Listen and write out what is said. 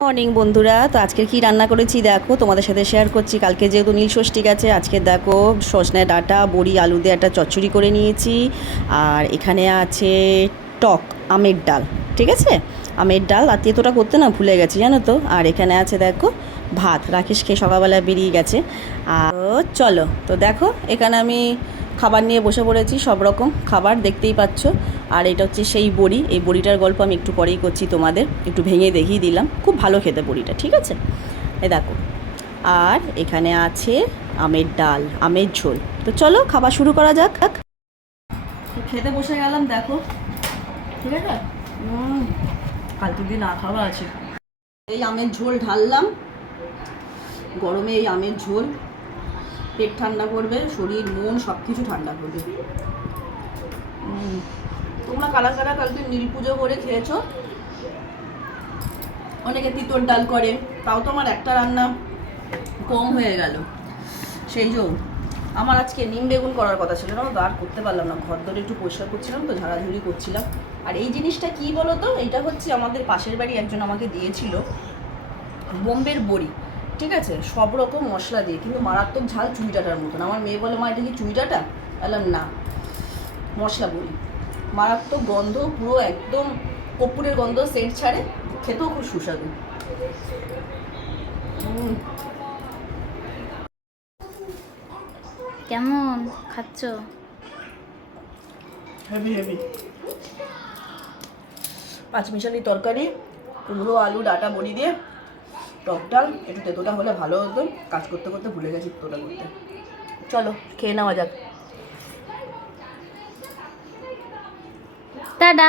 Morning বন্ধুরা, তো আজকে কি রান্না করেছি দেখো, তোমাদের সাথে শেয়ার করছি। কালকে যেহেতু নীল ষষ্ঠী গেছে, আজকে দেখো সজনে ডাঁটা বড়ি আলু দিয়ে একটা চচ্চড়ি করে নিয়েছি। আর এখানে আছে টক আমের ডাল, ঠিক আছে, আমের ডাল আর তেতোটা করতে না ভুলে গেছি জানো তো। আর এখানে আছে দেখো ভাত, রাকেশ খেয়ে সকালবেলা বেরিয়ে গেছে। আর চলো তো দেখো, এখানে আমি খাবার নিয়ে বসে পড়েছি, সব রকম খাবার দেখতেই পাচ্ছ। আর এটা হচ্ছে সেই বড়ি, এই বড়িটার গল্প আমি একটু পরেই করছি, তোমাদের একটু ভেঙে দেখিয়ে দিলাম, খুব ভালো খেতে বড়িটা, ঠিক আছে। এই দেখো, আর এখানে আছে আমের ডাল, আমের ঝোল। তো চলো খাবার শুরু করা যাক। খেতে বসে গেলাম দেখো, ঠিক আছে। কালকে দিন না খাওয়া আছে। এই আমের ঝোল ঢাললাম, গরমে এই আমের ঝোল পেট ঠান্ডা করবে, শরীর মন সব কিছু ঠান্ডা করবে। তোমরা কারা কারা কালকে নীল পুজো করে খেয়েছো? অনেকে তিতর ডাল করে, তাও তো আমার একটা রান্না কম হয়ে গেল। সেই জন্য আমার আজকে নিম বেগুন করার কথা ছিল না, আর করতে পারলাম না। ঘর ধরে একটু পরিষ্কার করছিলাম তো, ঝাড়াঝুড়ি করছিলাম। আর এই জিনিসটা কি বলো তো, এটা হচ্ছে আমাদের পাশের বাড়ি একজন আমাকে দিয়েছিল, বোম্বের বড়ি, ঠিক আছে, সব রকম মশলা দিয়ে, কিন্তু মারাত্মক ঝাল, চুই ডাঁটার মতন। আমার মেয়ে বলে, মা এটা কি চুই ডাঁটা? বললাম না, মশলা বড়ি, মারাত্মক গন্ধ, পুরো একদম কর্পূরের গন্ধ, সেন্ট ছাড়ে, খেতেও খুব সুস্বাদু। কেমন খাচ্ছ? হেভি হেভি পাঁচমিশালি তরকারি, কুমড়ো আলু ডাঁটা বড়ি দিয়ে টক ডাল, একটু তেতোটা হলে ভালো হতো। কাজ করতে করতে ভুলে গেছি তেতোটা করতে। চলো খেয়ে নেওয়া যাক। টাটা।